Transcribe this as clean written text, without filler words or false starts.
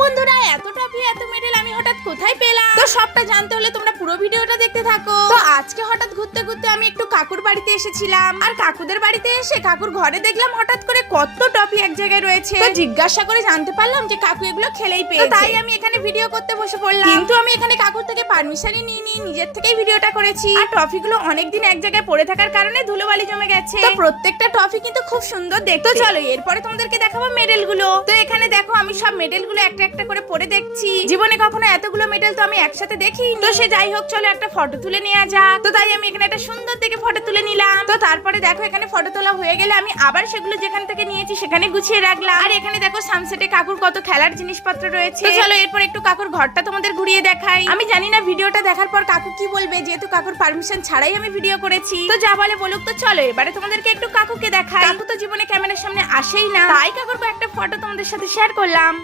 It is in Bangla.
বন্ধুরা, এত টফি এত মেডেল আমি হঠাৎ কোথায় পেলাম? তো সবটা জানতে হলে তোমরা পুরো ভিডিওটা দেখতে থাকো। তো আজকে হঠাৎ ঘুরতে ঘুরতে আমি একটু কাকুর বাড়িতে এসেছিলাম, আর কাকুদের বাড়িতে এসে কাকুর ঘরে দেখলাম হঠাৎ করে কত টফি এক জায়গায় রয়েছে। তো জিজ্ঞাসা করে জানতে পারলাম যে কাকু এগুলো খেলেই পেয়েছে। তাই আমি এখানে ভিডিও করতে বসে পড়লাম, কিন্তু আমি এখানে কাকুর থেকে পারমিশনই নিইনি, নিজের থেকেই ভিডিওটা করেছি। আর টফিগুলো অনেকদিন এক জায়গায় পড়ে থাকার কারণে ধুলোবালি জমে গেছে। তো প্রত্যেকটা টফি কিন্তু খুব সুন্দর দেখতে। তো চলো এরপরে তোমাদেরকে দেখাবো মেডেল গুলো। তো এখানে দেখো আমি সব মেডেল গুলো একটা একটা করে পড়ে দেখছি। জীবনে কখনো এতগুলো মেডেল তো আমি একসাথে দেখিনি। তো সে যাই হোক, চলো একটা ফটো তুলে নেওয়া যাক। তো তাই আমি এখানে একটা সুন্দর দেখে ফটো তুলে নিলাম। তো তারপরে দেখো এখানে ফটো তোলা হয়ে গেলে আমি আবার সেগুলো যেখান থেকে নিয়েছি সেখানে গুছিয়ে রাখলাম। আর এখানে দেখো সানসেটে কাকুর কত খেলার জিনিসপত্র রয়েছে। তো চলো এরপর একটু কাকুর ঘরটা তোমাদের ঘুরিয়ে দেখাই। আমি জানি না ভিডিওটা দেখার পর কাকু কি বলবে, যেহেতু কাকুর পারমিশন ছাড়াই আমি ভিডিও করেছি। তো যা বলে বলুক। তো চলো এবারে তোমাদেরকে একটু কাকুকে দেখাই। কাকু তো জীবনে ক্যামেরার সামনে আসেই না, তাই কাকুর একটা ফটো তোমাদের সাথে শেয়ার করলাম।